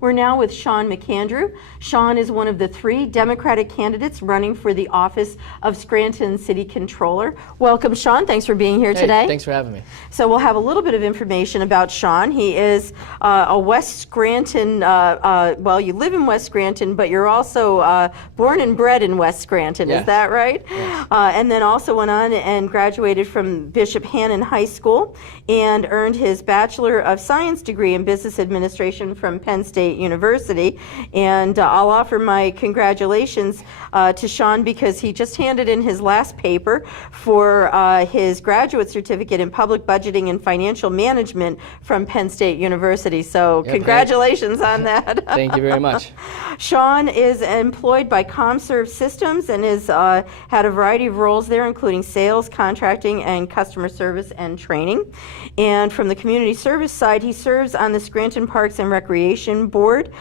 We're now with Sean McAndrew. Sean is one of the 3 Democratic candidates running for the office of Scranton City Controller. Welcome, Sean. Thanks for being here today. Thanks for having me. So we'll have a little bit of information about Sean. He is a West Scranton, well, you live in West Scranton, but you're also born and bred in West Scranton, Yes. Is that right? Yes. And then also went on and graduated from Bishop Hannon High School and earned his Bachelor of Science degree in Business Administration from Penn State University. And I'll offer my congratulations to Sean because he just handed in his last paper for his graduate certificate in public budgeting and financial management from Penn State University. So congratulations on that. Thank you very much. Sean is employed by ComServe Systems and has had a variety of roles there, including sales, contracting, and customer service and training. And from the community service side, he serves on the Scranton Parks and Recreation Board.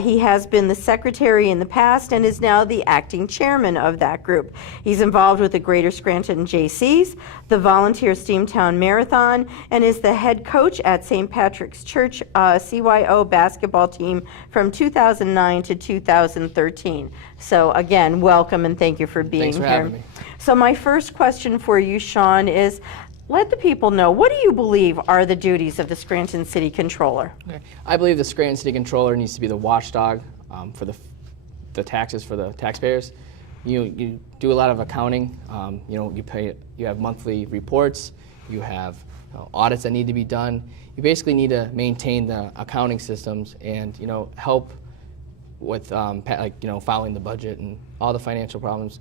He has been the secretary in the past and is now the acting chairman of that group. He's involved with the Greater Scranton JCs, the Volunteer Steamtown Marathon, and is the head coach at St. Patrick's Church CYO basketball team from 2009 to 2013. So again, welcome and thank you for being Thanks for here. having me. So my first question for you, Sean, is let the people know, what do you believe are the duties of the Scranton City Controller? Okay. I believe the Scranton City Controller needs to be the watchdog for the taxes for the taxpayers. You do a lot of accounting. You have monthly reports. You have audits that need to be done. You basically need to maintain the accounting systems and help with following the budget and all the financial problems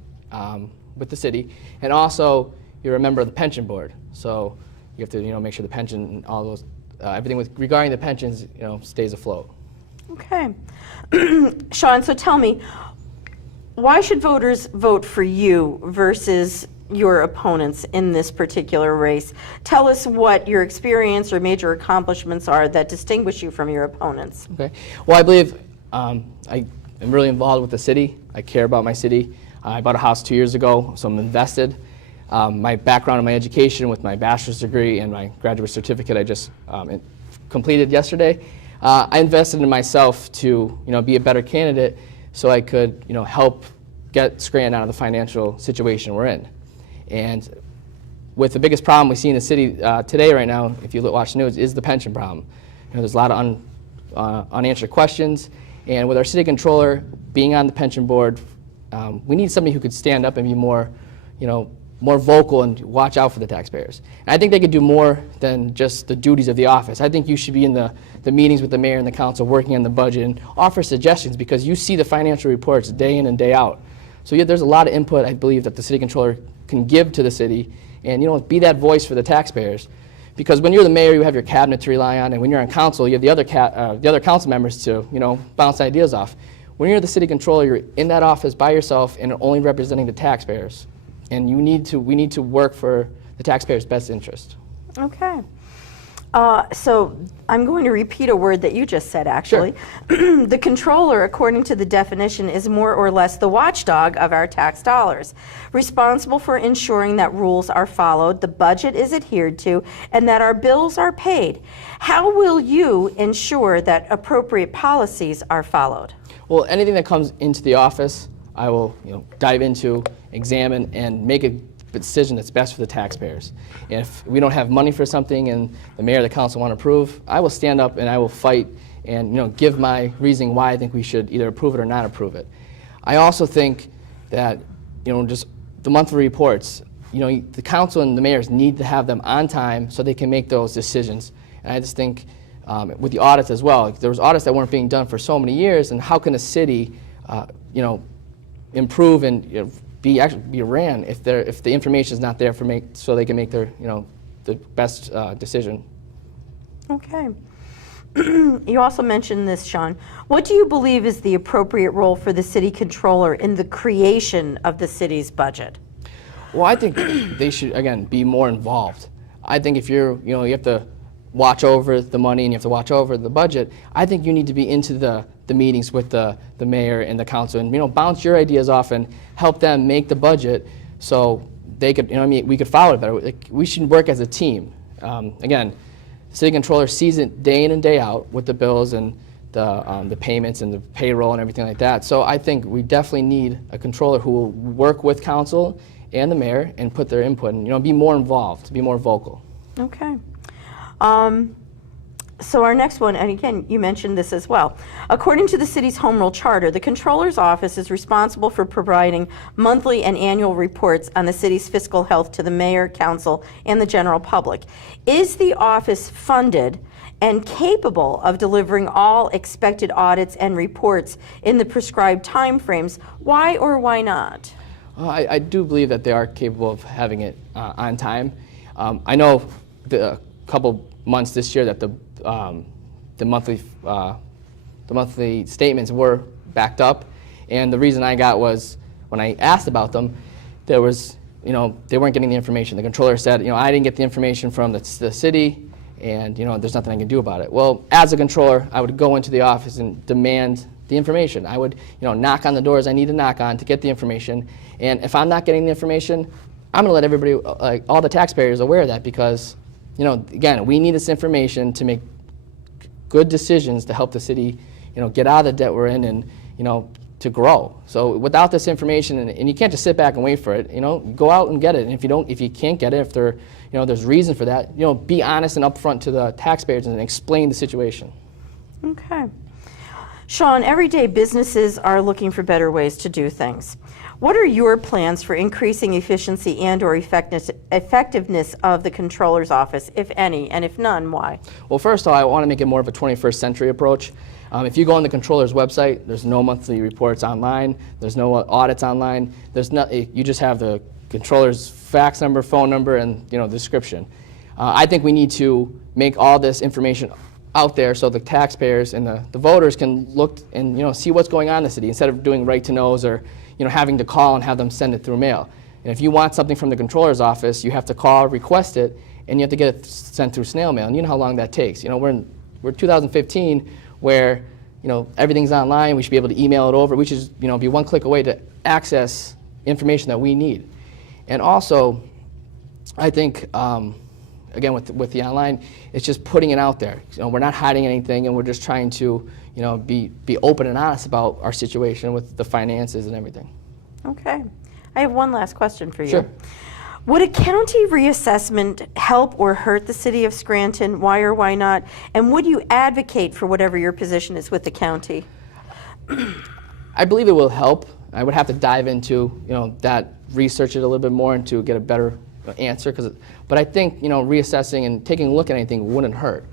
with the city. And also, you're a member of the pension board, so you have to make sure the pension and all those everything regarding the pensions stays afloat. Okay. Sean, so tell me, why should voters vote for you versus your opponents in this particular race? Tell us what your experience or major accomplishments are that distinguish you from your opponents. Okay. Well, I believe I am really involved with the city. I care about my city. I bought a house 2 years ago, so I'm invested. My background and my education with my bachelor's degree and my graduate certificate I just completed yesterday, I invested in myself to be a better candidate so I could help get Scranton out of the financial situation we're in. And with the biggest problem we see in the city today right now, if you watch the news, is the pension problem. There's a lot of unanswered questions, and with our city controller being on the pension board, we need somebody who could stand up and be more vocal and watch out for the taxpayers. And I think they could do more than just the duties of the office. I think you should be in the meetings with the mayor and the council working on the budget and offer suggestions because you see the financial reports day in and day out. So yeah, there's a lot of input I believe that the city controller can give to the city and be that voice for the taxpayers. Because when you're the mayor, you have your cabinet to rely on, and when you're on council, you have the other council members to bounce ideas off. When you're the city controller, you're in that office by yourself and only representing the taxpayers. And we need to work for the taxpayers' best interest. Okay. So I'm going to repeat a word that you just said, actually. Sure. The controller, according to the definition, is more or less the watchdog of our tax dollars, responsible for ensuring that rules are followed, the budget is adhered to, and that our bills are paid. How will you ensure that appropriate policies are followed? Well, anything that comes into the office, I will dive into, examine, and make a decision that's best for the taxpayers. And if we don't have money for something and the mayor or the council want to approve, I will stand up and I will fight and give my reasoning why I think we should either approve it or not approve it. I also think that just the monthly reports, the council and the mayors need to have them on time so they can make those decisions. And I just think with the audits as well, there was audits that weren't being done for so many years, and how can a city improve and be ran if the information is not there so they can make their the best decision. Okay. You also mentioned this, Sean. What do you believe is the appropriate role for the city controller in the creation of the city's budget? Well, I think they should again be more involved. I think if you have to watch over the money and you have to watch over the budget, I think you need to be into the meetings with the mayor and the council and bounce your ideas off and help them make the budget so they could we could follow it better. We should work as a team. Again, the city controller sees it day in and day out with the bills and the payments and the payroll and everything like that. So I think we definitely need a controller who will work with council and the mayor and put their input and be more involved, be more vocal. Okay. So our next one, and again, you mentioned this as well. According to the city's home rule charter, the controller's office is responsible for providing monthly and annual reports on the city's fiscal health to the mayor, council, and the general public. Is the office funded and capable of delivering all expected audits and reports in the prescribed timeframes? Why or why not? I do believe that they are capable of having it on time. I know a couple months this year that the monthly statements were backed up, and the reason I got was when I asked about them, there was they weren't getting the information. The controller said, I didn't get the information from the city, and there's nothing I can do about it. Well, as a controller, I would go into the office and demand the information. I would knock on the doors I need to knock on to get the information, and if I'm not getting the information, I'm going to let everybody, all the taxpayers, aware of that, because again, we need this information to make good decisions to help the city, get out of the debt we're in and, to grow. So without this information, and you can't just sit back and wait for it, go out and get it. And if you can't get it, if there's reason for that, be honest and upfront to the taxpayers and explain the situation. Okay. Sean, everyday businesses are looking for better ways to do things. What are your plans for increasing efficiency and or effectiveness of the controller's office, if any, and if none, why? Well, first of all, I want to make it more of a 21st century approach. If you go on the controller's website, there's no monthly reports online, there's no audits online, you just have the controller's fax number, phone number, and the description. I think we need to make all this information out there so the taxpayers and the voters can look and see what's going on in the city instead of doing right to knows or having to call and have them send it through mail. And if you want something from the controller's office, you have to call, request it, and you have to get it sent through snail mail. And you know how long that takes. We're 2015, where everything's online. We should be able to email it over. We should be one click away to access information that we need. And also, I think again with the online, it's just putting it out there. We're not hiding anything, and we're just trying to be open and honest about our situation with the finances and everything. Okay. I have one last question for you. Sure. Would a county reassessment help or hurt the city of Scranton? Why or why not? And would you advocate for whatever your position is with the county? I believe it will help. I would have to dive into that, research it a little bit more, and to get a better answer. But I think reassessing and taking a look at anything wouldn't hurt.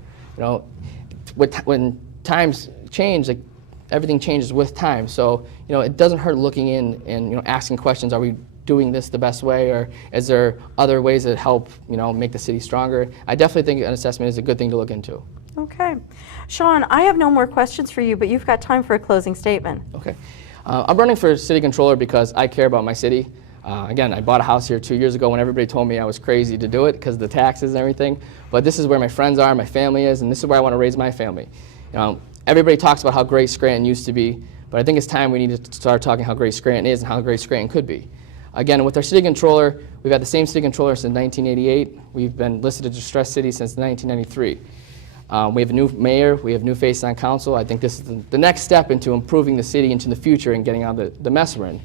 When times change, everything changes with time. So it doesn't hurt looking in and asking questions. Are we doing this the best way, or is there other ways that help make the city stronger? I definitely think an assessment is a good thing to look into. Okay. Sean, I have no more questions for you, but you've got time for a closing statement. Okay. I'm running for city controller because I care about my city. Again, I bought a house here 2 years ago when everybody told me I was crazy to do it because of the taxes and everything. But this is where my friends are, my family is, and this is where I want to raise my family. Everybody talks about how great Scranton used to be, but I think it's time we need to start talking how great Scranton is and how great Scranton could be. Again, with our city controller, we've had the same city controller since 1988. We've been listed as a distressed city since 1993. We have a new mayor, we have new faces on council. I think this is the next step into improving the city into the future and getting out of the mess we're in.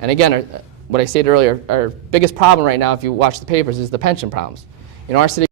And again, what I stated earlier, our biggest problem right now, if you watch the papers, is the pension problems. Our city